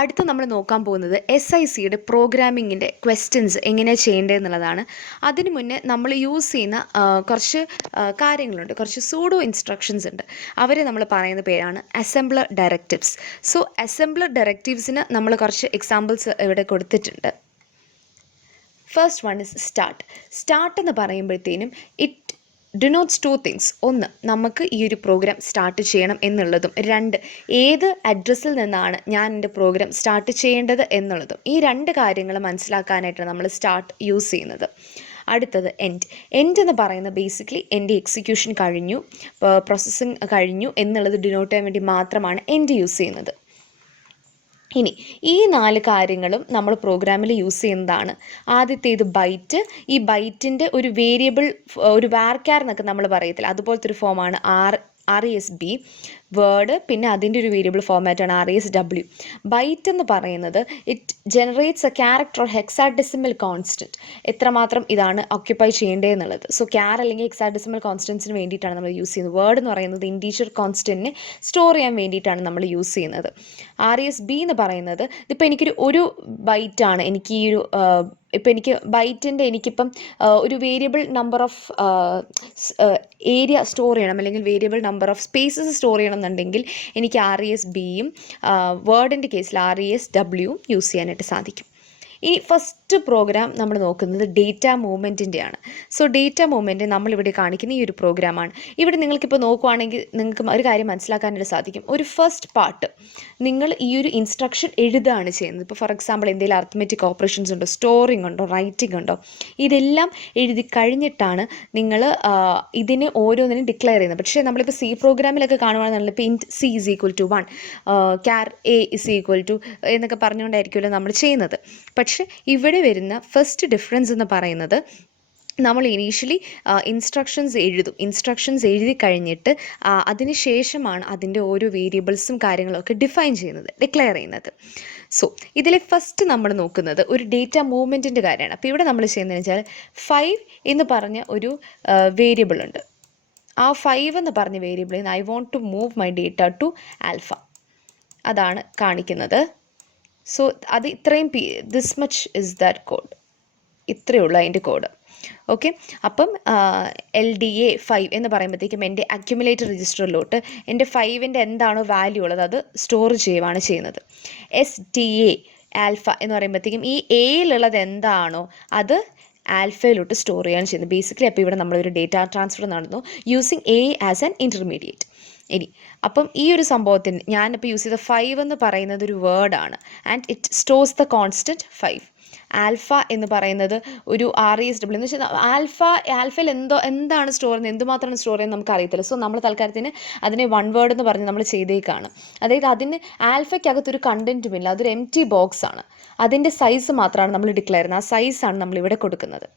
അടുത്ത നമ്മൾ നോക്കാൻ പോകുന്നത് SICയുടെ പ്രോഗ്രാമിങ്ങിൻ്റെ ക്വസ്റ്റ്യൻസ് എങ്ങനെയാണ് ചെയ്യേണ്ടതെന്നുള്ളതാണ്. അതിനു മുന്നേ നമ്മൾ യൂസ് ചെയ്യുന്ന കുറച്ച് കാര്യങ്ങളുണ്ട്, കുറച്ച് സൂഡോ ഇൻസ്ട്രക്ഷൻസ് ഉണ്ട്. അവരെ നമ്മൾ പറയുന്ന പേരാണ് അസംബ്ലർ ഡയറക്റ്റീവ്സ്. സോ അസംബ്ലർ ഡയറക്റ്റീവ്സിന് നമ്മൾ കുറച്ച് എക്സാമ്പിൾസ് ഇവിടെ കൊടുത്തിട്ടുണ്ട്. First one is start. Start എന്ന് പറയുമ്പോഴത്തേനും ഇറ്റ് ഡിനോട്ട്സ് ടു തിങ്സ്. ഒന്ന്, നമുക്ക് ഈ ഒരു പ്രോഗ്രാം സ്റ്റാർട്ട് ചെയ്യണം എന്നുള്ളതും. രണ്ട്, ഏത് അഡ്രസ്സിൽ നിന്നാണ് ഞാൻ എൻ്റെ പ്രോഗ്രാം സ്റ്റാർട്ട് ചെയ്യേണ്ടത് എന്നുള്ളതും. ഈ രണ്ട് കാര്യങ്ങൾ മനസ്സിലാക്കാനായിട്ടാണ് നമ്മൾ സ്റ്റാർട്ട് യൂസ് ചെയ്യുന്നത്. അടുത്തത് എൻഡ്. എൻഡ് എന്ന് പറയുന്നത് ബേസിക്കലി എൻ്റെ എക്സിക്യൂഷൻ കഴിഞ്ഞു, പ്രോസസ്സിങ് കഴിഞ്ഞു എന്നുള്ളത് ഡിനോട്ട് ചെയ്യാൻ വേണ്ടി മാത്രമാണ് എൻഡ് യൂസ് ചെയ്യുന്നത്. ഇനി ഈ 4 കാര്യങ്ങളും നമ്മൾ പ്രോഗ്രാമിൽ യൂസ് ചെയ്യുന്നതാണ്. ആദ്യത്തേത് ബൈറ്റ്. ഈ ബൈറ്റിൻ്റെ ഒരു വേരിയബിൾ, ഒരു വാർക്യാർ എന്നൊക്കെ നമ്മൾ പറയത്തില്ല, അതുപോലത്തെ ഒരു ഫോമാണ് RESB. വേർഡ്, പിന്നെ അതിൻ്റെ ഒരു വേരിയബിൾ ഫോമാറ്റാണ് RESW. ബൈറ്റ് എന്ന് പറയുന്നത് it generates A character or hexadecimal constant. എത്രമാത്രം ഇതാണ് ഓക്യുപ്പൈ ചെയ്യേണ്ടതെന്നുള്ളത്. സോ ക്യാർ അല്ലെങ്കിൽ ഹെക്സാഡെസിമൽ കോൺസ്റ്റൻസിന് വേണ്ടിയിട്ടാണ് നമ്മൾ യൂസ് ചെയ്യുന്നത്. വേർഡ് എന്ന് പറയുന്നത് ഇൻറ്റീജർ കോൺസ്റ്റൻറ്റിനെ സ്റ്റോർ ചെയ്യാൻ വേണ്ടിയിട്ടാണ് നമ്മൾ യൂസ് ചെയ്യുന്നത്. RESB എന്ന് പറയുന്നത് ഇതിപ്പോൾ ഒരു ബൈറ്റാണ് എനിക്ക് ഈ ഒരു ഇപ്പം എനിക്ക് ബൈറ്റിൻ്റെ എനിക്കിപ്പം ഒരു variable number of area store ചെയ്യണം, അല്ലെങ്കിൽ variable number of spaces store ചെയ്യണം എന്നുണ്ടെങ്കിൽ എനിക്ക് RESBയും വേർഡിൻ്റെ കേസിൽ RESWയും യൂസ് ചെയ്യാനായിട്ട് സാധിക്കും. ഇനി ഫസ്റ്റ് പ്രോഗ്രാം നമ്മൾ നോക്കുന്നത് ഡേറ്റ മൂവ്മെൻറ്റിൻ്റെയാണ്. സോ ഡേറ്റ മൂവ്മെൻറ്റ് നമ്മളിവിടെ കാണിക്കുന്ന ഈ ഒരു പ്രോഗ്രാമാണ്. ഇവിടെ നിങ്ങൾക്കിപ്പോൾ നോക്കുവാണെങ്കിൽ നിങ്ങൾക്ക് ഒരു കാര്യം മനസ്സിലാക്കാനായിട്ട് സാധിക്കും. ഒരു ഫസ്റ്റ് പാർട്ട് നിങ്ങൾ ഈ ഒരു ഇൻസ്ട്രക്ഷൻ എഴുതുകയാണ് ചെയ്യുന്നത്. ഇപ്പോൾ ഫോർ എക്സാമ്പിൾ എന്തെങ്കിലും അർത്തമെറ്റിക് ഓപ്പറേഷൻസ് ഉണ്ടോ, സ്റ്റോറിംഗ് ഉണ്ടോ, റൈറ്റിംഗ് ഉണ്ടോ, ഇതെല്ലാം എഴുതി കഴിഞ്ഞിട്ടാണ് നിങ്ങൾ ഇതിനെ ഓരോന്നിനും ഡിക്ലെയർ ചെയ്യുന്നത്. പക്ഷേ നമ്മളിപ്പോൾ C പ്രോഗ്രാമിലൊക്കെ കാണുവാണെന്നുണ്ടെങ്കിൽ ഇപ്പോൾ ഇൻറ്റ് C is equal to 1, char A is equal to എന്നൊക്കെ പറഞ്ഞുകൊണ്ടായിരിക്കുമല്ലോ നമ്മൾ ചെയ്യുന്നത്. പക്ഷേ ഇവിടെ വരുന്ന ഫസ്റ്റ് ഡിഫറൻസ് എന്ന് പറയുന്നത് നമ്മൾ ഇനീഷ്യലി ഇൻസ്ട്രക്ഷൻസ് എഴുതി കഴിഞ്ഞിട്ട് അതിന് ശേഷമാണ് അതിൻ്റെ ഓരോ വേരിയബിൾസും കാര്യങ്ങളൊക്കെ ഡിഫൈൻ ചെയ്യുന്നത്, ഡിക്ലെയർ ചെയ്യുന്നത്. സോ ഇതിൽ ഫസ്റ്റ് നമ്മൾ നോക്കുന്നത് ഒരു ഡേറ്റ മൂവ്മെൻറ്റിൻ്റെ കാര്യമാണ്. അപ്പോൾ ഇവിടെ നമ്മൾ ചെയ്യുന്നതെന്ന് വെച്ചാൽ 5 എന്ന് പറഞ്ഞ ഒരു വേരിയബിൾ ഉണ്ട്. ആ 5 എന്ന് പറഞ്ഞ വേരിയബിളിൽ നിന്ന് I want to move my data to alpha, അതാണ് കാണിക്കുന്നത്. സോ അത് ഇത്രയും this much is that code, ഇത്രയേ ഉള്ളൂ അതിൻ്റെ കോഡ്. ഓക്കെ, അപ്പം LDA 5 എന്ന് പറയുമ്പോഴത്തേക്കും എൻ്റെ അക്യുമുലേറ്റർ രജിസ്റ്ററിലോട്ട് എൻ്റെ 5ൻ്റെ എന്താണോ വാല്യൂ ഉള്ളത് അത് സ്റ്റോർ ചെയ്യുകയാണ് ചെയ്യുന്നത്. STA ആൽഫ എന്ന് പറയുമ്പോഴത്തേക്കും ഈ എയിലുള്ളത് എന്താണോ അത് ആൽഫയിലോട്ട് സ്റ്റോർ ചെയ്യുകയാണ് ചെയ്യുന്നത് ബേസിക്കലി. അപ്പോൾ ഇവിടെ നമ്മളൊരു ഡേറ്റ ട്രാൻസ്ഫർ നടന്നു using A as an intermediate. ഇനി അപ്പം ഈ ഒരു സംഭവത്തിന് ഞാനിപ്പോൾ യൂസ് ചെയ്ത 5 എന്ന് പറയുന്നത് ഒരു വേർഡാണ് and it stores the constant 5. Alpha എന്ന് പറയുന്നത് ഒരു RESW എന്ന് വെച്ചാൽ ആൽഫയിൽ എന്താണ് സ്റ്റോർ ചെയ്യുന്നത്, എന്തുമാത്രമാണ് സ്റ്റോർ ചെയ്യുന്നത് നമുക്ക് അറിയത്തില്ല. സോ നമ്മൾ തൽക്കാലത്തിന് അതിനെ 1 വേർഡ് എന്ന് പറഞ്ഞ് നമ്മൾ ചെയ്തേക്കാണ്. അതായത് അതിന് ആൽഫയ്ക്കകത്തൊരു കണ്ടൻറ്റുമില്ല, അതൊരു എംപ്റ്റി ബോക്സ് ആണ്. അതിൻ്റെ സൈസ് മാത്രമാണ് നമ്മൾ ഡിക്ലെയർ ചെയ്യുന്നത്. ആ സൈസാണ് നമ്മളിവിടെ കൊടുക്കുന്നത്.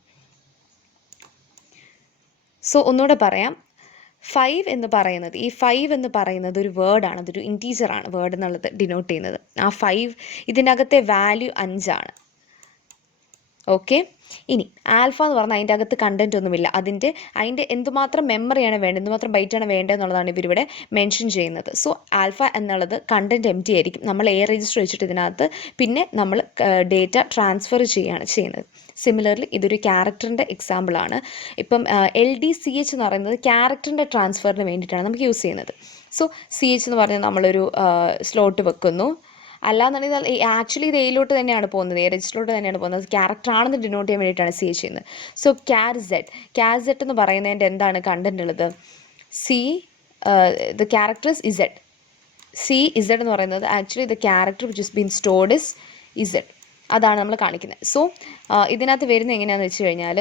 സോ ഒന്നുകൂടെ പറയാം, 5 എന്ന് പറയുന്നത്, ഈ 5 എന്ന് പറയുന്നത് ഒരു വേർഡാണ്, അതൊരു ഇൻറ്റീജറാണ് വേർഡ് എന്നുള്ളത് ഡിനോട്ട് ചെയ്യുന്നത്. ആ 5 ഇതിനകത്തെ വാല്യൂ 5 ആണ്. ഓക്കെ, ഇനി ആൽഫ എന്ന് പറഞ്ഞാൽ അതിൻ്റെ അകത്ത് കണ്ടൻറ്റ് ഒന്നുമില്ല, അതിൻ്റെ എന്തുമാത്രം മെമ്മറിയാണ് വേണ്ടത്, എന്തുമാത്രം ബൈറ്റാണ് വേണ്ടത് എന്നുള്ളതാണ് ഇവരിവിടെ മെൻഷൻ ചെയ്യുന്നത്. സോ ആൽഫ എന്നുള്ളത് കണ്ടൻറ്റ് എംപ്റ്റി ആയിരിക്കും. നമ്മൾ A രജിസ്റ്റർ വെച്ചിട്ട് ഇതിനകത്ത് പിന്നെ നമ്മൾ ഡേറ്റ ട്രാൻസ്ഫർ ചെയ്യുകയാണ് ചെയ്യുന്നത്. സിമിലർലി ഇതൊരു ക്യാരക്ടറിൻ്റെ എക്സാമ്പിളാണ്. ഇപ്പം LDCH എന്ന് പറയുന്നത് ക്യാരക്ടറിൻ്റെ ട്രാൻസ്ഫറിന് വേണ്ടിയിട്ടാണ് നമുക്ക് യൂസ് ചെയ്യുന്നത്. സോ CH എന്ന് പറഞ്ഞാൽ നമ്മളൊരു സ്ലോട്ട് വെക്കുന്നു, അല്ലാന്നുണ്ടെങ്കിൽ ആക്ച്വലി ഇത് എയിലോട്ട് തന്നെയാണ് പോകുന്നത്, A രജിസ്റ്ററിലോട്ട് തന്നെയാണ് പോകുന്നത്. ക്യാരക്ടർ ആണെന്ന് ഡിനോട്ട് ചെയ്യാൻ വേണ്ടിയിട്ടാണ് CH ചെയ്യുന്നത്. സോ CAR Z എന്ന് പറയുന്നതിൻ്റെ എന്താണ് കണ്ടൻറ്റ് ഉള്ളത്, ദ ക്യാരക്ടേഴ്സ് Z എന്ന് പറയുന്നത് actually the character which is been stored is Z, അതാണ് നമ്മൾ കാണിക്കുന്നത്. സോ ഇതിനകത്ത് വരുന്നത് എങ്ങനെയാണെന്ന് വെച്ച് കഴിഞ്ഞാൽ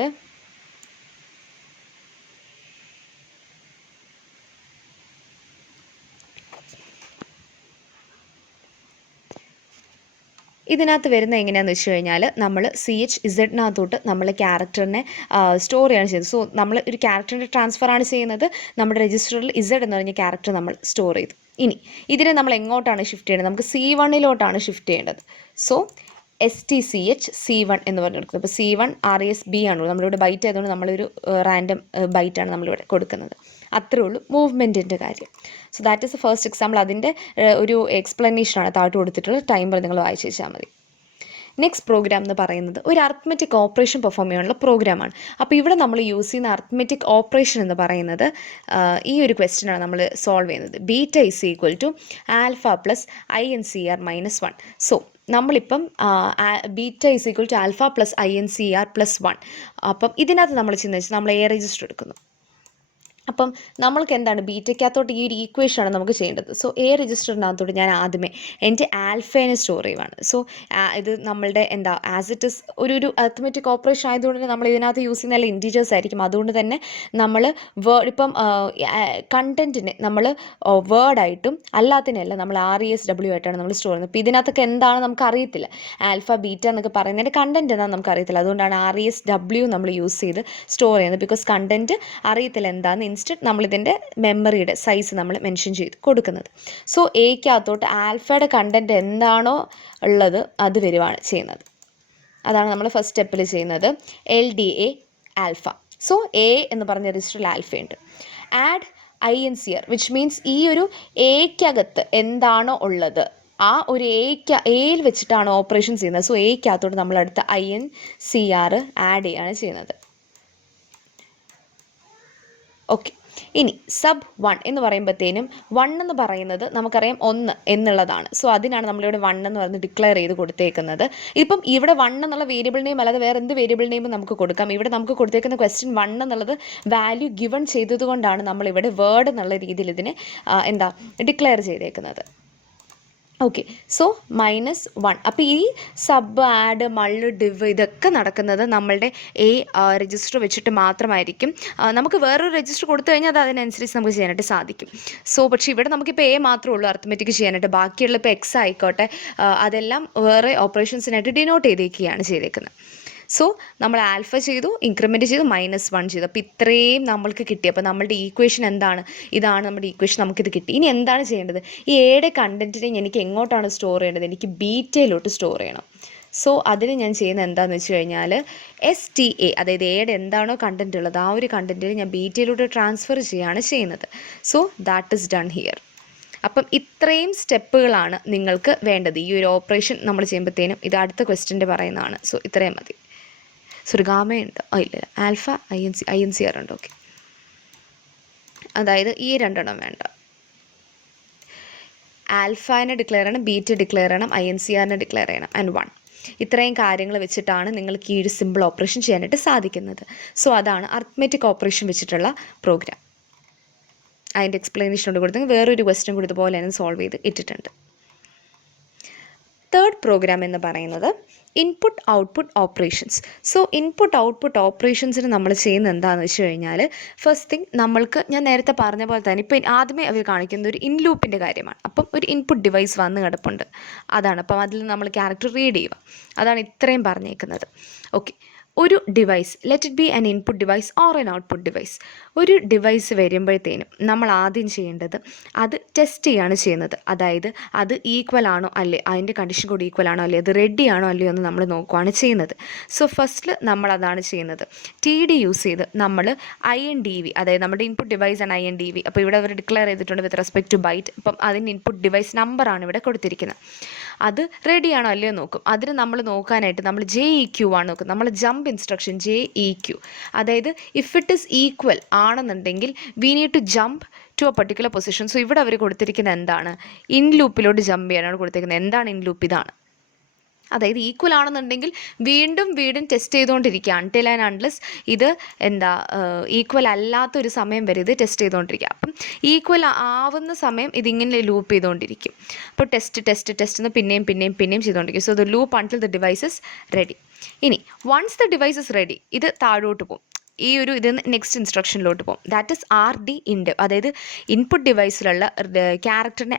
നമ്മൾ CHZനകത്തോട്ട് നമ്മൾ ക്യാരക്ടറിനെ സ്റ്റോർ ചെയ്യാണ് ചെയ്യുന്നത്. സോ നമ്മൾ ഒരു ക്യാരക്ടറിൻ്റെ ട്രാൻസ്ഫറാണ് ചെയ്യുന്നത്. നമ്മുടെ രജിസ്റ്ററിൽ Z എന്ന് പറഞ്ഞ ക്യാരക്ടർ നമ്മൾ സ്റ്റോർ ചെയ്തു. ഇനി ഇതിനെ നമ്മൾ എങ്ങോട്ടാണ് ഷിഫ്റ്റ് ചെയ്യേണ്ടത്, നമുക്ക് C1ലോട്ടാണ് ഷിഫ്റ്റ് ചെയ്യേണ്ടത്. സോ STCH C1 എന്ന് പറഞ്ഞു കൊടുക്കുന്നത്. അപ്പോൾ C1 RESB ആണ്, നമ്മളിവിടെ ബൈറ്റ് ആയതുകൊണ്ട് നമ്മളൊരു റാൻഡം ബൈറ്റാണ് നമ്മളിവിടെ കൊടുക്കുന്നത്. അത്രേ ഉള്ളൂ മൂവ്മെൻറ്റിൻ്റെ കാര്യം. So that is the first example. അതിൻ്റെ ഒരു എക്സ്പ്ലനേഷനാണ് താഴോട്ട് കൊടുത്തിട്ടുള്ളത്. ടൈമർ നിങ്ങൾ വായിച്ച് വെച്ചാൽ മതി. നെക്സ്റ്റ് പ്രോഗ്രാം എന്ന് പറയുന്നത് ഒരു അർത്തമെറ്റിക് ഓപ്പറേഷൻ പെർഫോം ചെയ്യാനുള്ള പ്രോഗ്രാമാണ്. അപ്പോൾ ഇവിടെ നമ്മൾ യൂസ് ചെയ്യുന്ന അർത്തമെറ്റിക് ഓപ്പറേഷൻ എന്ന് പറയുന്നത് ഈ ഒരു ക്വസ്റ്റ്യനാണ് നമ്മൾ സോൾവ് ചെയ്യുന്നത്. Beta is equal to alpha plus INCR minus 1. So നമ്മളിപ്പം beta is equal to alpha plus INCR plus 1. അപ്പം ഇതിനകത്ത് നമ്മൾ ചെയ്യുന്നത് വെച്ചാൽ നമ്മൾ എ രജിസ്റ്റർ എടുക്കുന്നു. അപ്പം നമ്മൾക്ക് എന്താണ് ബീറ്റയ്ക്കകത്തോട്ട് ഈ ഒരു ഈക്വേഷനാണ് നമുക്ക് ചെയ്യേണ്ടത്. സോ എ രജിസ്റ്ററിനകത്തോട്ട് ഞാൻ ആദ്യമേ എൻ്റെ ആൽഫേനെ സ്റ്റോർ ചെയ്യുവാണ്. സോ ഇത് നമ്മളുടെ എന്താ ആസ് ഇറ്റ് ഇസ് ഒരു അരിത്മെറ്റിക് ഓപ്പറേഷൻ ആയതുകൊണ്ട് തന്നെ നമ്മൾ ഇതിനകത്ത് യൂസ് ചെയ്യുന്ന എല്ലാ ഇൻറ്റീജേഴ്സ് ആയിരിക്കും. അതുകൊണ്ട് തന്നെ നമ്മൾ ഇപ്പം കണ്ടൻറ്റിനെ നമ്മൾ വേർഡായിട്ടും അല്ലാത്തതിനല്ല നമ്മൾ RESW ആയിട്ടാണ് നമ്മൾ സ്റ്റോർ ചെയ്യുന്നത്. ഇപ്പോൾ ഇതിനകത്തൊക്കെ എന്താണ് നമുക്ക് അറിയത്തില്ല. ആൽഫ ബീറ്റ എന്നൊക്കെ പറയുന്നതിൻ്റെ കണ്ടൻറ്റ് എന്താണെന്ന് നമുക്ക് അറിയത്തില്ല. അതുകൊണ്ടാണ് RESW നമ്മൾ യൂസ് ചെയ്ത് സ്റ്റോർ ചെയ്യുന്നത്. ബിക്കോസ് കണ്ടൻറ്റ് അറിയത്തില്ല എന്താണെന്ന്. ഇൻസ്റ്റഡ് നമ്മളിതിൻ്റെ മെമ്മറിയുടെ സൈസ് നമ്മൾ മെൻഷൻ ചെയ്ത് കൊടുക്കുന്നത്. സോ എക്കകത്തോട്ട് ആൽഫയുടെ കണ്ടൻറ്റ് എന്താണോ ഉള്ളത് അത് വരുവാണ് ചെയ്യുന്നത്. അതാണ് നമ്മൾ ഫസ്റ്റ് സ്റ്റെപ്പിൽ ചെയ്യുന്നത്. LDA alpha. സോ എ എന്ന് പറഞ്ഞ രജിസ്റ്ററിൽ ആൽഫയുണ്ട്. ആഡ് INCR വിച്ച് മീൻസ് ഈ ഒരു എക്കകത്ത് എന്താണോ ഉള്ളത് ആ ഒരു എയിൽ വെച്ചിട്ടാണ് ഓപ്പറേഷൻ ചെയ്യുന്നത്. സോ എക്കകത്തോട്ട് നമ്മളടുത്ത് INCR ആഡ് ചെയ്യുകയാണ് ചെയ്യുന്നത്. ഓക്കെ. ഇനി സബ് 1 എന്ന് പറയുമ്പോഴത്തേനും 1 എന്ന് പറയുന്നത് നമുക്കറിയാം 1 എന്നുള്ളതാണ്. സോ അതിനാണ് നമ്മളിവിടെ 1 എന്ന് പറഞ്ഞ് ഡിക്ലെയർ ചെയ്ത് കൊടുത്തേക്കുന്നത്. ഇപ്പം ഇവിടെ 1 എന്നുള്ള വേരിയബിൾ നെയിം അല്ലാതെ വേറെ എന്ത് വേരിയബിൾ നെയിമും നമുക്ക് കൊടുക്കാം. ഇവിടെ നമുക്ക് കൊടുത്തേക്കുന്ന ക്വസ്റ്റ്യൻ 1 എന്നുള്ളത് വാല്യൂ ഗിവൺ ചെയ്തതുകൊണ്ടാണ് നമ്മളിവിടെ വേർഡ് എന്നുള്ള രീതിയിൽ ഇതിനെ ഡിക്ലെയർ ചെയ്തേക്കുന്നത്. ഓക്കെ. സോ -1. അപ്പോൾ ഈ സബ് ആഡ് മള്ള് ഡിവ് ഇതൊക്കെ നടക്കുന്നത് നമ്മളുടെ എ രജിസ്റ്റർ വെച്ചിട്ട് മാത്രമായിരിക്കും. നമുക്ക് വേറൊരു രജിസ്റ്റർ കൊടുത്തു കഴിഞ്ഞാൽ അത് അതിനനുസരിച്ച് നമുക്ക് ചെയ്യാനായിട്ട് സാധിക്കും. സോ പക്ഷേ ഇവിടെ നമുക്കിപ്പോൾ എ മാത്രമേ ഉള്ളൂ അർത്തമെറ്റിക് ചെയ്യാനായിട്ട്. ബാക്കിയുള്ള ഇപ്പോൾ എക്സ് ആയിക്കോട്ടെ അതെല്ലാം വേറെ ഓപ്പറേഷൻസിനായിട്ട് ഡിനോട്ട് ചെയ്തേക്കുകയാണ് ചെയ്തേക്കുന്നത്. സോ നമ്മൾ ആൽഫ ചെയ്തു, ഇൻക്രിമെൻറ്റ് ചെയ്തു, -1 ചെയ്തു. അപ്പോൾ ഇത്രയും നമ്മൾക്ക് കിട്ടി. അപ്പോൾ നമ്മളുടെ ഈക്വേഷൻ എന്താണ്? ഇതാണ് നമ്മുടെ ഈക്വേഷൻ. നമുക്കിത് കിട്ടി. ഇനി എന്താണ് ചെയ്യേണ്ടത്? ഈ എയുടെ കണ്ടൻറ്റിനെ എനിക്ക് എങ്ങോട്ടാണ് സ്റ്റോർ ചെയ്യേണ്ടത്? എനിക്ക് ബീറ്റയിലോട്ട് സ്റ്റോർ ചെയ്യണം. സോ അതിന് ഞാൻ ചെയ്യുന്നത് എന്താണെന്ന് വെച്ച് കഴിഞ്ഞാൽ STA അതായത് എയുടെ എന്താണോ കണ്ടൻറ്റ് ഉള്ളത് ആ ഒരു കണ്ടൻറ്റിനെ ഞാൻ ബീറ്റയിലോട്ട് ട്രാൻസ്ഫർ ചെയ്യുകയാണ് ചെയ്യുന്നത്. So that is done here. അപ്പം ഇത്രയും സ്റ്റെപ്പുകളാണ് നിങ്ങൾക്ക് വേണ്ടത്. ഈ ഒരു ഓപ്പറേഷൻ നമ്മൾ ചെയ്യുമ്പോഴത്തേനും ഇത് അടുത്ത ക്വസ്റ്റ്യൻ്റെ പറയുന്നതാണ്. സോ ഇത്രയും മതി. സോറി ഗാമയുണ്ട്. ഇല്ല ആൽഫ INCR ഉണ്ട്. ഓക്കെ. അതായത് ഈ രണ്ടെണ്ണം വേണ്ട. ആൽഫനെ ഡിക്ലെയർ ചെയ്യണം, ബീറ്റ ഡിക്ലെയർ ചെയ്യണം, INCRനെ ഡിക്ലെയർ ചെയ്യണം ആൻഡ് 1. ഇത്രയും കാര്യങ്ങൾ വെച്ചിട്ടാണ് നിങ്ങൾക്ക് ഈ ഒരു സിമ്പിൾ ഓപ്പറേഷൻ ചെയ്യാനായിട്ട് സാധിക്കുന്നത്. സോ അതാണ് അർത്തമെറ്റിക് ഓപ്പറേഷൻ വെച്ചിട്ടുള്ള പ്രോഗ്രാം. അതിൻ്റെ എക്സ്പ്ലനേഷനോട് കൊടുത്ത് വേറൊരു ക്വസ്റ്റ്യൻ കൂടി ഇതുപോലെ തന്നെ സോൾവ് ചെയ്ത് ഇട്ടിട്ടുണ്ട്. തേർഡ് പ്രോഗ്രാം എന്ന് പറയുന്നത് input output operations. So input output ഓപ്പറേഷൻസിന് നമ്മൾ ചെയ്യുന്നത് എന്താണെന്ന് വെച്ച് കഴിഞ്ഞാൽ ഫസ്റ്റ് തിങ് നമ്മൾക്ക് ഞാൻ നേരത്തെ പറഞ്ഞ പോലെ തന്നെ ഇപ്പോൾ ആദ്യമേ അവർ കാണിക്കുന്നത് ഒരു ഇൻ ലൂപ്പിൻ്റെ കാര്യമാണ്. അപ്പം ഒരു ഇൻപുട്ട് ഡിവൈസ് വന്ന് കിടപ്പുണ്ട്. അതാണ്. അപ്പം അതിൽ നമ്മൾ ക്യാരക്ടർ റീഡ് ചെയ്യുക. അതാണ് ഇത്രയും പറഞ്ഞേക്കുന്നത്. ഓക്കെ. ഒരു device let it be an input device or an output device. ഒരു ഡിവൈസ് വരുമ്പോഴത്തേനും നമ്മൾ ആദ്യം ചെയ്യേണ്ടത് അത് ടെസ്റ്റ് ചെയ്യുകയാണ് ചെയ്യുന്നത്. അതായത് അത് ഈക്വൽ ആണോ അല്ലേ, അതിൻ്റെ കണ്ടീഷൻ കൂടി ഈക്വൽ ആണോ അല്ലേ, അത് റെഡി ആണോ അല്ലയോ എന്ന് നമ്മൾ നോക്കുകയാണ് ചെയ്യുന്നത്. സോ ഫസ്റ്റിൽ നമ്മൾ അതാണ് ചെയ്യുന്നത്. TD യൂസ് ചെയ്ത് നമ്മൾ INDV അതായത് നമ്മുടെ ഇൻപുട്ട് ഡിവൈസ് ആണ് INDV. അപ്പോൾ ഇവിടെ അവർ ഡിക്ലെയർ ചെയ്തിട്ടുണ്ട് വിത്ത് റെസ്പെക്ട് ടു ബൈറ്റ്. അപ്പം അതിൻ്റെ ഇൻപുട്ട് ഡിവൈസ് നമ്പറാണ് ഇവിടെ കൊടുത്തിരിക്കുന്നത്. അത് റെഡി ആണോ അല്ലയോ നോക്കും. അതിന് നമ്മൾ നോക്കാനായിട്ട് നമ്മൾ JEQ ആണ് നോക്കുന്നത്. നമ്മൾ ജമ്പ് ഇൻസ്ട്രക്ഷൻ JEQ അതായത് ഇഫ് ഇറ്റ് ഈസ് ഈക്വൽ ആണെന്നുണ്ടെങ്കിൽ we need to jump to a particular position. So ഇവിടെ അവർ കൊടുത്തിരിക്കുന്നത് എന്താണ്? ഇൻ ലൂപ്പിലോട്ട് ജമ്പ് ചെയ്യാനാണ് കൊടുത്തിരിക്കുന്നത്. എന്താണ് ഇൻ ലൂപ്പ്? ഇതാണ്. അതായത് ഈക്വൽ ആണെന്നുണ്ടെങ്കിൽ വീണ്ടും ടെസ്റ്റ് ചെയ്തുകൊണ്ടിരിക്കുക അൺടിൽ ആൻഡ് അൺലെസ് ഇത് ഈക്വൽ അല്ലാത്തൊരു സമയം വരെ ഇത് ടെസ്റ്റ് ചെയ്തുകൊണ്ടിരിക്കുക. അപ്പം ഈക്വൽ ആവുന്ന സമയം ഇതിങ്ങനെ ലൂപ്പ് ചെയ്തുകൊണ്ടിരിക്കും. അപ്പോൾ ടെസ്റ്റ് എന്ന് പിന്നെയും ചെയ്തുകൊണ്ടിരിക്കും. So the loop until the device is ready. ഇനി once the device is ready ഇത് താഴോട്ട് പോകും. ഈ ഒരു ഇത് നെക്സ്റ്റ് ഇൻസ്ട്രക്ഷനിലോട്ട് പോകും. ദാറ്റ് ഇസ് RD ഇൻഡ്. അതായത് ഇൻപുട്ട് ഡിവൈസിലുള്ള ക്യാരക്ടറിനെ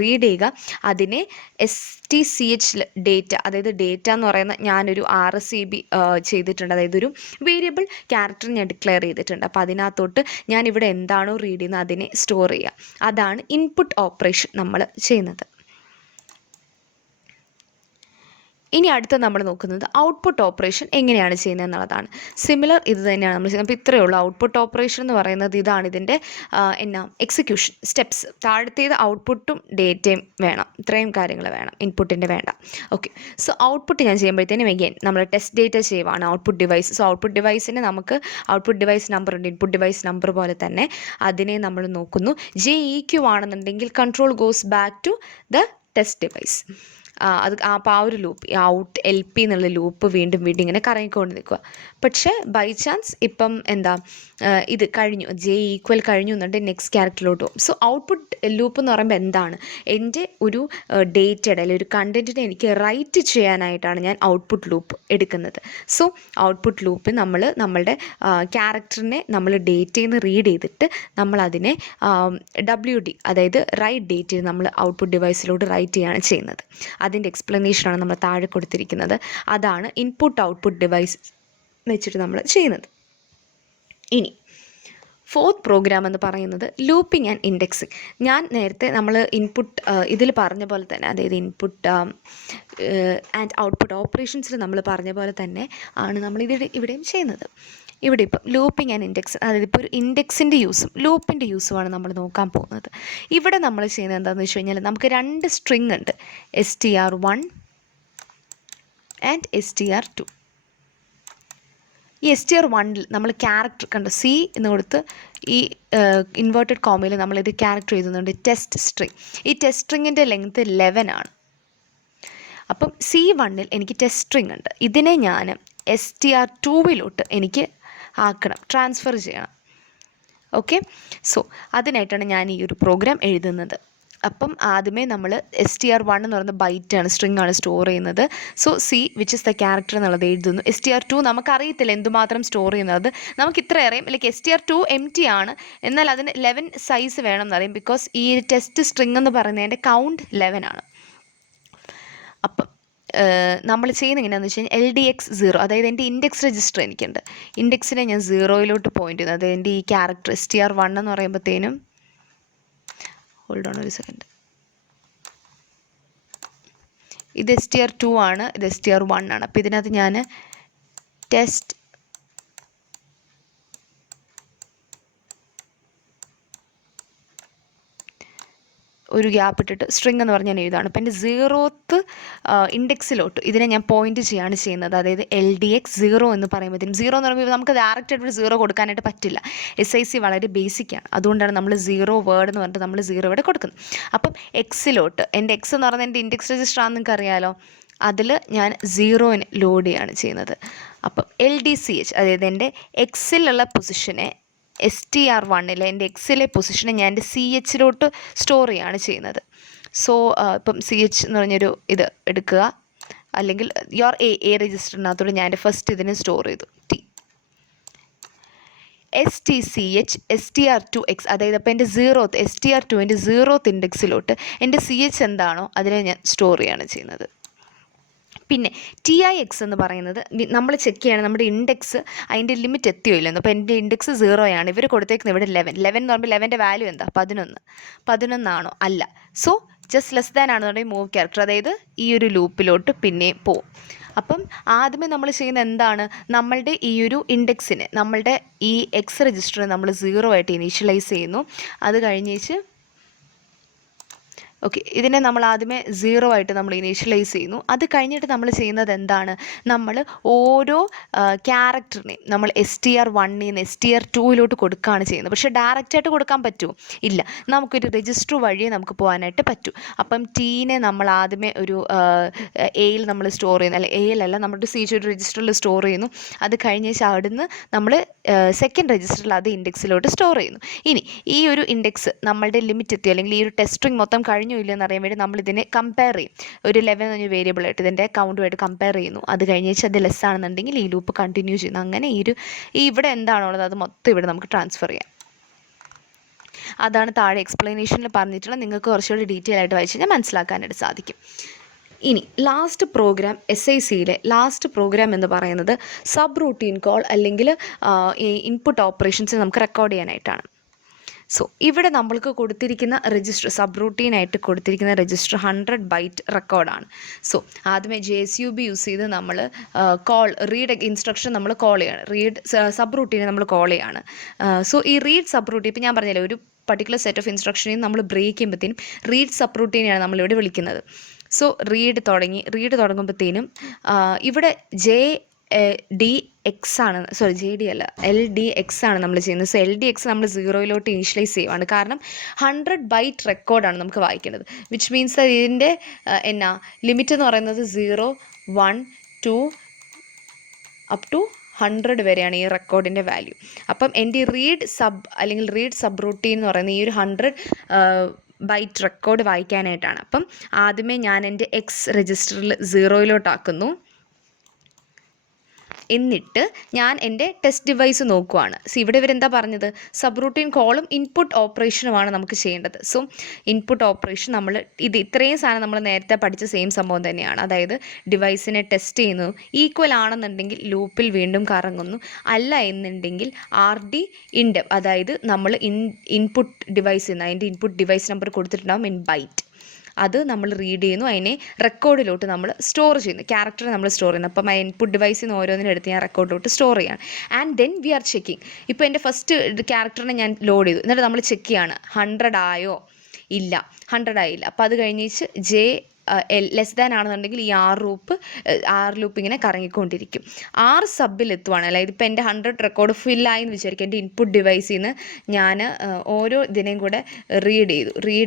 റീഡ് ചെയ്യുക. അതിനെ STCH ഡേറ്റ അതായത് ഡേറ്റ എന്ന് പറയുന്ന ഞാനൊരു RSCB ചെയ്തിട്ടുണ്ട്. അതായത് ഒരു വേരിയബിൾ ക്യാരക്ടർ ഞാൻ ഡിക്ലെയർ ചെയ്തിട്ടുണ്ട്. അപ്പോൾ അതിനകത്തോട്ട് ഞാനിവിടെ എന്താണോ റീഡ് ചെയ്യുന്നത് അതിനെ സ്റ്റോർ ചെയ്യുക. അതാണ് ഇൻപുട്ട് ഓപ്പറേഷൻ നമ്മൾ ചെയ്യുന്നത്. ഇനി അടുത്ത നമ്മൾ നോക്കുന്നത് ഔട്ട്പുട്ട് ഓപ്പറേഷൻ എങ്ങനെയാണ് ചെയ്യുന്നത് എന്നുള്ളതാണ്. സിമിലർ ഇത് തന്നെയാണ് നമ്മൾ ചെയ്യുന്നത്. അപ്പോൾ ഇത്രയേ ഉള്ളൂ. ഔട്ട്പുട്ട് ഓപ്പറേഷൻ എന്ന് പറയുന്നത് ഇതാണ് ഇതിൻ്റെ എക്സിക്യൂഷൻ സ്റ്റെപ്സ്. താഴത്തേത് ഔട്ട്പുട്ടും ഡേറ്റയും വേണം, ഇത്രയും കാര്യങ്ങൾ വേണം, ഇൻപുട്ടിൻ്റെ വേണ്ട. ഓക്കെ, സോ ഔട്ട്പുട്ട് ഞാൻ ചെയ്യുമ്പോഴത്തേനും എഗെയിൻ നമ്മൾ ടെസ്റ്റ് ഡേറ്റ ചെയ്യുവാണ് ഔട്ട്പുട്ട് ഡിവൈസ്. സോ ഔട്ട്പുട്ട് ഡിവൈസിന് നമുക്ക് ഔട്ട്പുട്ട് ഡിവൈസ് നമ്പർ ഉണ്ട്, ഇൻപുട്ട് ഡിവൈസ് നമ്പർ പോലെ തന്നെ അതിനെ നമ്മൾ നോക്കുന്നു. JEQ ആണെന്നുണ്ടെങ്കിൽ control goes back to the test device. അത് അപ്പോൾ ആ ഒരു ലൂപ്പ് ഔട്ട് LP എന്നുള്ള ലൂപ്പ് വീണ്ടും വീണ്ടും ഇങ്ങനെ കറങ്ങിക്കൊണ്ട് നിൽക്കുക. പക്ഷേ ബൈ ചാൻസ് ഇപ്പം എന്താ ഇത് കഴിഞ്ഞു, JE= കഴിഞ്ഞു എന്നുണ്ടെങ്കിൽ നെക്സ്റ്റ് ക്യാരക്ടറിലോട്ട് പോകും. സോ ഔട്ട്പുട്ട് ലൂപ്പ് എന്ന് പറയുമ്പോൾ എന്താണ്, എൻ്റെ ഒരു ഡേറ്റയുടെ അല്ലെങ്കിൽ ഒരു കണ്ടൻറ്റിനെ എനിക്ക് റൈറ്റ് ചെയ്യാനായിട്ടാണ് ഞാൻ ഔട്ട്പുട്ട് ലൂപ്പ് എടുക്കുന്നത്. സോ ഔട്ട്പുട്ട് ലൂപ്പ് നമ്മളുടെ ക്യാരക്ടറിനെ നമ്മൾ ഡേറ്റയിൽ നിന്ന് റീഡ് ചെയ്തിട്ട് നമ്മളതിനെ WD അതായത് റൈറ്റ് ഡേറ്റയിൽ നമ്മൾ ഔട്ട്പുട്ട് ഡിവൈസിലോട്ട് റൈറ്റ് ചെയ്യുകയാണ് ചെയ്യുന്നത്. അതിൻ്റെ എക്സ്പ്ലനേഷനാണ് നമ്മൾ താഴെ കൊടുത്തിരിക്കുന്നത്. അതാണ് ഇൻപുട്ട് ഔട്ട്പുട്ട് ഡിവൈസ് വെച്ചിട്ട് നമ്മൾ ചെയ്യുന്നത്. ഇനി ഫോർത്ത് പ്രോഗ്രാം എന്ന് പറയുന്നത് ലൂപ്പിംഗ് ആൻഡ് ഇൻഡെക്സിങ്. ഞാൻ നേരത്തെ നമ്മൾ ഇൻപുട്ട് ഇതിൽ പറഞ്ഞ പോലെ തന്നെ, അതായത് ഇൻപുട്ട് ആൻഡ് ഔട്ട്പുട്ട് ഓപ്പറേഷൻസിൽ നമ്മൾ പറഞ്ഞ പോലെ തന്നെ ആണ് നമ്മൾ ഇവിടെയും ചെയ്യുന്നത്. ഇവിടെ ഇപ്പം ലൂപ്പിംഗ് ആൻഡ് ഇൻഡെക്സ്, അതായത് ഇപ്പോൾ ഒരു ഇൻഡെക്സിൻ്റെ യൂസും ലൂപ്പിൻ്റെ യൂസുമാണ് നമ്മൾ നോക്കാൻ പോകുന്നത്. ഇവിടെ നമ്മൾ ചെയ്യുന്നത് എന്താണെന്ന് വെച്ച് കഴിഞ്ഞാൽ നമുക്ക് 2 സ്ട്രിങ് ഉണ്ട്, STR1 ആൻഡ് STR2. ഈ STR1ൽ നമ്മൾ ക്യാരക്ടർ കണ്ട് C എന്ന് കൊടുത്ത് ഈ ഇൻവേർട്ടഡ് കോമയിൽ നമ്മളിത് ക്യാരക്ടർ എഴുതുന്നുണ്ട് ടെസ്റ്റ് സ്ട്രിങ്. ഈ ടെസ്റ്റ് സ്ട്രിങ്ങിൻ്റെ ലെങ്ത്ത് 11 ആണ്. അപ്പം C1ൽ എനിക്ക് ടെസ്റ്റ് സ്ട്രിങ് ഉണ്ട്, ഇതിനെ ഞാൻ STR2വിലോട്ട് എനിക്ക് ആക്കണം, ട്രാൻസ്ഫർ ചെയ്യണം. ഓക്കെ, സോ അതിനായിട്ടാണ് ഞാൻ ഈ ഒരു പ്രോഗ്രാം എഴുതുന്നത്. അപ്പം ആദ്യമേ നമ്മൾ STR1 എന്ന് പറയുന്ന ബൈറ്റാണ്, സ്ട്രിങ് ആണ് സ്റ്റോർ ചെയ്യുന്നത്. So C which is the character എന്നുള്ളത് എഴുതുന്നു. STR2 നമുക്കറിയത്തില്ല എന്തുമാത്രം സ്റ്റോർ ചെയ്യുന്നത്, നമുക്ക് ഇത്ര അറിയാം, ലൈക്ക് STR2 empty ആണ്, എന്നാൽ അതിന് 11 സൈസ് വേണം എന്നറിയാം, ബിക്കോസ് ഈ ടെസ്റ്റ് സ്ട്രിങ് എന്ന് പറയുന്നതിൻ്റെ കൗണ്ട് 11 ആണ്. അപ്പം നമ്മൾ ചെയ്യുന്നത് എങ്ങനെയാണെന്ന് വെച്ച് കഴിഞ്ഞാൽ LDX0, അതായത് എൻ്റെ ഇൻഡെക്സ് രജിസ്റ്റർ എനിക്കുണ്ട്, ഇൻഡെക്സിനെ ഞാൻ 0യിലോട്ട് പോയിന്റ് ചെയ്യുന്നു. അതായത് എൻ്റെ ഈ ക്യാരക്ടർ STR1 എന്ന് പറയുമ്പോഴത്തേനും, ഹോൾഡ് ഓൺ ഒരു സെക്കൻഡ്, ഇത് STR2 ആണ്, ഇത് STR1 ആണ്. അപ്പോൾ ഇതിനകത്ത് ഞാൻ ടെസ്റ്റ് ഒരു ഗ്യാപ്പ് ഇട്ടിട്ട് സ്ട്രിങ് എന്ന് പറഞ്ഞ് ഞാൻ എഴുതാണ്. അപ്പോൾ എൻ്റെ 0th ഇൻഡെക്സിലോട്ട് ഇതിനെ ഞാൻ പോയിന്റ് ചെയ്യാണ് ചെയ്യുന്നത്. അതായത് LDX0 എന്ന് പറയുമ്പോഴത്തേനും, 0 എന്ന് പറയുമ്പോൾ നമുക്ക് ഡയറക്റ്റായിട്ട് ഒരു 0 കൊടുക്കാനായിട്ട് പറ്റില്ല. SIC വളരെ ബേസിക്കാണ്, അതുകൊണ്ടാണ് നമ്മൾ 0 വേർഡ് എന്ന് പറഞ്ഞിട്ട് നമ്മൾ 0 ഇവിടെ കൊടുക്കുന്നത്. അപ്പം Xലോട്ട്, എൻ്റെ X എന്ന് പറയുന്നത് എൻ്റെ ഇൻഡെക്സ് രജിസ്റ്റർ ആണെന്ന് നിങ്ങൾക്ക് അറിയാലോ, അതിൽ ഞാൻ 0ന് ലോഡ് ചെയ്യാണ് ചെയ്യുന്നത്. അപ്പം LDCH, അതായത് എൻ്റെ Xലുള്ള പൊസിഷനെ STR1ലെ എൻ്റെ Xലെ പൊസിഷനെ ഞാൻ എൻ്റെ CHലോട്ട് സ്റ്റോർ ചെയ്യുകയാണ് ചെയ്യുന്നത്. സോ ഇപ്പം CH എന്ന് പറഞ്ഞൊരു ഇത് എടുക്കുക, അല്ലെങ്കിൽ യോർ A രജിസ്റ്ററിനകത്തോട് ഞാൻ എൻ്റെ ഫസ്റ്റ് ഇതിനെ സ്റ്റോർ ചെയ്തു T. STCH STR2X, അതായത് അപ്പോൾ എൻ്റെ 0th STR2ൻ്റെ 0th ഇൻഡെക്സിലോട്ട് എൻ്റെ CH എന്താണോ അതിനെ ഞാൻ സ്റ്റോർ ചെയ്യുകയാണ് ചെയ്യുന്നത്. പിന്നെ TIX എന്ന് പറയുന്നത് നമ്മൾ ചെക്ക് ചെയ്യണം നമ്മുടെ ഇൻഡെക്സ് അതിൻ്റെ ലിമിറ്റ് എത്തിയോ ഇല്ലെന്ന്. അപ്പോൾ എൻ്റെ ഇൻഡെക്സ് 0 ആണ്, ഇവർ കൊടുത്തേക്കുന്നത് ഇവിടെ 11 എന്ന് പറയുമ്പോൾ 11ൻ്റെ വാല്യൂ എന്താ, 11 ആണോ, അല്ല. സോ ജസ്റ്റ് ലെസ് ദാൻ ആണെന്നുണ്ടെങ്കിൽ മൂവ് ക്യാരക്ടർ, അതായത് ഈ ഒരു ലൂപ്പിലോട്ട് പിന്നെ പോവും. അപ്പം ആദ്യമേ നമ്മൾ ചെയ്യുന്ന എന്താണ്, നമ്മളുടെ ഈ ഒരു ഇൻഡെക്സിന്, നമ്മളുടെ ഈ X രജിസ്റ്ററിനെ നമ്മൾ 0 ആയിട്ട് ഇനീഷ്യലൈസ് ചെയ്യുന്നു. അത് കഴിഞ്ഞേച്ച് ഓക്കെ, ഇതിനെ നമ്മൾ ആദ്യമേ 0 ആയിട്ട് നമ്മൾ ഇനീഷ്യലൈസ് ചെയ്യുന്നു. അത് കഴിഞ്ഞിട്ട് നമ്മൾ ചെയ്യുന്നത് എന്താണ്, നമ്മൾ ഓരോ ക്യാരക്ടറിനെയും നമ്മൾ STR1ൽ നിന്ന് STR2യിലോട്ട് കൊടുക്കുകയാണ് ചെയ്യുന്നത്. പക്ഷേ ഡയറക്റ്റായിട്ട് കൊടുക്കാൻ പറ്റുമോ, ഇല്ല, നമുക്കൊരു രജിസ്റ്റർ വഴിയേ നമുക്ക് പോകാനായിട്ട് പറ്റൂ. അപ്പം Tനെ നമ്മൾ ആദ്യമേ ഒരു Aയിൽ നമ്മൾ സ്റ്റോർ ചെയ്യുന്നു, അല്ലെ Aയിലല്ല, നമ്മുടെ CH ഒരു രജിസ്റ്ററിൽ സ്റ്റോർ ചെയ്യുന്നു. അത് കഴിഞ്ഞ അവിടുന്ന് നമ്മൾ സെക്കൻഡ് രജിസ്റ്ററിൽ അത് ഇൻഡെക്സിലോട്ട് സ്റ്റോർ ചെയ്യുന്നു. ഇനി ഈ ഒരു ഇൻഡെക്സ് നമ്മളുടെ ലിമിറ്റ് എത്തി, അല്ലെങ്കിൽ ഈ ഒരു ടെസ്റ്റ് സ്ട്രിങ് മൊത്തം കഴിഞ്ഞു ഇല്ലെന്ന് അറിയാൻ വേണ്ടി നമ്മൾ ഇതിനെ കമ്പയർ ചെയ്യും. ഒരു 11 എന്ന് പറഞ്ഞ വേരിയബിൾ ആയിട്ട് ഇതിൻ്റെ കൗണ്ടുമായിട്ട് കമ്പയർ ചെയ്യുന്നു. അത് കഴിഞ്ഞേച്ച് അത് ലെസ് ആണെന്നുണ്ടെങ്കിൽ ഈ ലൂപ്പ് കണ്ടിന്യൂ ചെയ്യുന്നു. അങ്ങനെ ഈ ഇവിടെ എന്താണുള്ളത് അത് മൊത്തം ഇവിടെ നമുക്ക് ട്രാൻസ്ഫർ ചെയ്യാം. അതാണ് താഴെ എക്സ്പ്ലനേഷനിൽ പറഞ്ഞിട്ടുള്ളത്. നിങ്ങൾക്ക് കുറച്ചുകൂടി ഡീറ്റെയിൽ ആയിട്ട് വായിച്ച് കഴിഞ്ഞാൽ മനസ്സിലാക്കാനായിട്ട് സാധിക്കും. ഇനി ലാസ്റ്റ് പ്രോഗ്രാം, SICയിലെ ലാസ്റ്റ് പ്രോഗ്രാം എന്ന് പറയുന്നത് സബ് റൂട്ടീൻ കോൾ അല്ലെങ്കിൽ ഇൻപുട്ട് ഓപ്പറേഷൻസ് നമുക്ക് റെക്കോർഡ് ചെയ്യാനായിട്ടാണ്. സോ ഇവിടെ നമ്മൾക്ക് കൊടുത്തിരിക്കുന്ന രജിസ്റ്റർ സബ് റൂട്ടീനായിട്ട് കൊടുത്തിരിക്കുന്ന രജിസ്റ്റർ 100 ബൈറ്റ് റെക്കോർഡാണ്. സോ ആദ്യമേ JSUB യൂസ് ചെയ്ത് നമ്മൾ റീഡ് ഇൻസ്ട്രക്ഷൻ നമ്മൾ കോൾ ചെയ്യാണ്, റീഡ് സബ് റൂട്ടീനെ നമ്മൾ കോൾ ചെയ്യാണ്. സോ ഈ റീഡ് സബ് റൂട്ടീൻ ഇപ്പം ഞാൻ പറഞ്ഞില്ലേ, ഒരു പർട്ടിക്കുലർ സെറ്റ് ഓഫ് ഇൻസ്ട്രക്ഷനെയും നമ്മൾ ബ്രേക്ക് ചെയ്യുമ്പോഴത്തേനും റീഡ് സബ് റൂട്ടീനെയാണ് നമ്മളിവിടെ വിളിക്കുന്നത്. സോ റീഡ് തുടങ്ങുമ്പോഴത്തേനും ഇവിടെ JDX ആണ്, സോറി JD അല്ല, LDX ആണ് നമ്മൾ ചെയ്യുന്നത്. സോ LDX നമ്മൾ 0 ഇനീഷ്യലൈസ് ചെയ്യുവാണ്, കാരണം 100 ബൈറ്റ് റെക്കോർഡാണ് നമുക്ക് വായിക്കേണ്ടത്. വിച്ച് മീൻസ് ഇതിൻ്റെ ലിമിറ്റ് എന്ന് പറയുന്നത് 0, 1, 2 അപ് ടു 100 വരെയാണ് ഈ റെക്കോർഡിൻ്റെ വാല്യൂ. അപ്പം എൻ്റെ റീഡ് സബ് റൂട്ടീൻ എന്ന് പറയുന്നത് ഈ ഒരു 100 ബൈറ്റ് റെക്കോർഡ് വായിക്കാനായിട്ടാണ്. അപ്പം ആദ്യമേ ഞാൻ എൻ്റെ X രജിസ്റ്ററിൽ 0 എന്നിട്ട് ഞാൻ എൻ്റെ ടെസ്റ്റ് ഡിവൈസ് നോക്കുവാണ്. സോ ഇവിടെ ഇവരെന്താ പറഞ്ഞത്, സബ് റൂട്ടീൻ കോളും ഇൻപുട്ട് ഓപ്പറേഷനുമാണ് നമുക്ക് ചെയ്യേണ്ടത്. സോ ഇൻപുട്ട് ഓപ്പറേഷൻ നമ്മൾ ഇത്രയും സാധനം നമ്മൾ നേരത്തെ പഠിച്ച സെയിം സംഭവം തന്നെയാണ്. അതായത് ഡിവൈസിനെ ടെസ്റ്റ് ചെയ്യുന്നു, ഈക്വൽ ആണെന്നുണ്ടെങ്കിൽ ലൂപ്പിൽ വീണ്ടും കറങ്ങുന്നു, അല്ല എന്നുണ്ടെങ്കിൽ RD ഇൻഡ്, അതായത് നമ്മൾ ഇൻപുട്ട് ഡിവൈസിൽ നിന്ന് അതിൻ്റെ ഇൻപുട്ട് ഡിവൈസ് നമ്പർ കൊടുത്തിട്ടുണ്ടാകും ഇൻ ബൈറ്റ്, അത് നമ്മൾ റീഡ് ചെയ്യുന്നു, അതിനെ റെക്കോർഡിലോട്ട് നമ്മൾ സ്റ്റോർ ചെയ്യുന്നു, ക്യാരക്ടർ നമ്മൾ സ്റ്റോർ ചെയ്യുന്നു. അപ്പം ഇൻപുട്ട് ഡിവൈസിൽ നിന്ന് ഓരോന്നിനും എടുത്ത് ഞാൻ റെക്കോർഡിലോട്ട് സ്റ്റോർ ചെയ്യാണ്. And then we are checking. ഇപ്പോൾ എൻ്റെ ഫസ്റ്റ് ക്യാരക്ടറിനെ ഞാൻ ലോഡ് ചെയ്തു, എന്നിട്ട് നമ്മൾ ചെക്ക് ചെയ്യാണ് 100 ആയോ, ഇല്ല 100 ആയില്ല. അപ്പോൾ അത് കഴിഞ്ഞിട്ട് ലെസ് ദാൻ ആണെന്നുണ്ടെങ്കിൽ ഈ ആർ ലൂപ്പ് ഇങ്ങനെ കറങ്ങിക്കൊണ്ടിരിക്കും. 6 സബിൽ എത്തുവാണ്, അതായത് ഇപ്പോൾ എൻ്റെ 100 റെക്കോർഡ് ഫില്ലായി എന്ന് വിചാരിക്കും. എൻ്റെ ഇൻപുട്ട് ഡിവൈസിൽ നിന്ന് ഞാൻ ഓരോ ഇതിനെയും കൂടെ റീഡ്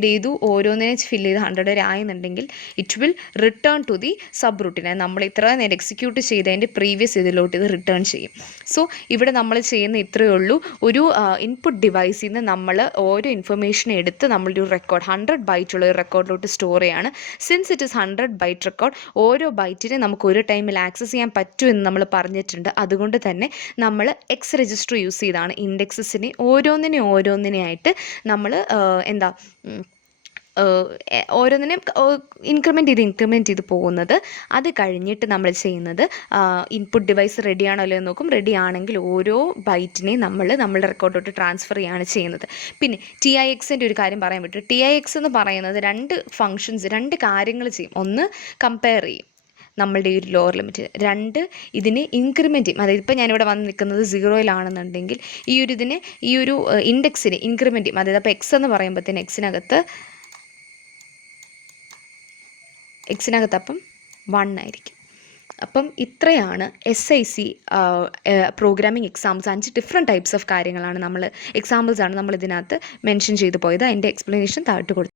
ചെയ്തു ഓരോന്നിനെ ഫില്ല് ചെയ്ത് 100 വരെ ആയെന്നുണ്ടെങ്കിൽ it will return to the subroutine. നമ്മൾ ഇത്ര നേരം എക്സിക്യൂട്ട് ചെയ്തതിൻ്റെ പ്രീവിയസ് ഇതിലോട്ട് ഇത് റിട്ടേൺ ചെയ്യും. സോ ഇവിടെ നമ്മൾ ചെയ്യുന്ന ഇത്രയേ ഉള്ളൂ, ഒരു ഇൻപുട്ട് ഡിവൈസിൽ നിന്ന് നമ്മൾ ഓരോ ഇൻഫർമേഷൻ എടുത്ത് നമ്മളൊരു റെക്കോർഡ് 100 ബൈറ്റുള്ള ഒരു റെക്കോർഡിലോട്ട് സ്റ്റോർ ചെയ്യാണ്. Since it is 100 byte record, ഓരോ ബൈറ്റിനെ നമുക്ക് ഒരു ടൈമിൽ ആക്സസ് ചെയ്യാൻ പറ്റുമെന്ന് നമ്മൾ പറഞ്ഞിട്ടുണ്ട്. അതുകൊണ്ട് തന്നെ നമ്മൾ X രജിസ്റ്റർ യൂസ് ചെയ്താണ് ഇൻഡെക്സസിനെ ഓരോന്നിനെയായിട്ട് നമ്മൾ ഓരോന്നിനെയും ഇൻക്രിമെൻറ്റ് ചെയ്ത് പോകുന്നത്. അത് കഴിഞ്ഞിട്ട് നമ്മൾ ചെയ്യുന്നത് ഇൻപുട്ട് ഡിവൈസ് റെഡിയാണോ അല്ലയോ നോക്കും. റെഡി ആണെങ്കിൽ ഓരോ ബൈറ്റിനെയും നമ്മളുടെ റെക്കോർഡോട്ട് ട്രാൻസ്ഫർ ചെയ്യുകയാണ് ചെയ്യുന്നത്. പിന്നെ TIXൻ്റെ ഒരു കാര്യം പറയാൻ പറ്റും. TIX എന്ന് പറയുന്നത് 2 കാര്യങ്ങൾ ചെയ്യും. ഒന്ന്, കമ്പയർ ചെയ്യും നമ്മളുടെ ഈ ഒരു ലോവർ ലിമിറ്റ്. 2, ഇതിനെ ഇൻക്രിമെൻറ്റ് ചെയ്യും. അതായത് ഇപ്പോൾ ഞാനിവിടെ വന്ന് നിൽക്കുന്നത് 0 ഈ ഒരു ഇൻഡെക്സിനെ ഇൻക്രിമെൻറ്റ് ചെയ്യും. അതായത് അപ്പോൾ X എന്ന് പറയുമ്പോഴത്തേന് എക്സിനകത്ത് അപ്പം 1 ആയിരിക്കും. അപ്പം ഇത്രയാണ് SIC programming exams. 5 different types of കാര്യങ്ങളാണ് എക്സാമ്പിൾസാണ് നമ്മൾ ഇതിനകത്ത് മെൻഷൻ ചെയ്തു പോയത്. അതിൻ്റെ എക്സ്പ്ലനേഷൻ താഴോട്ട് കൊടുത്തു.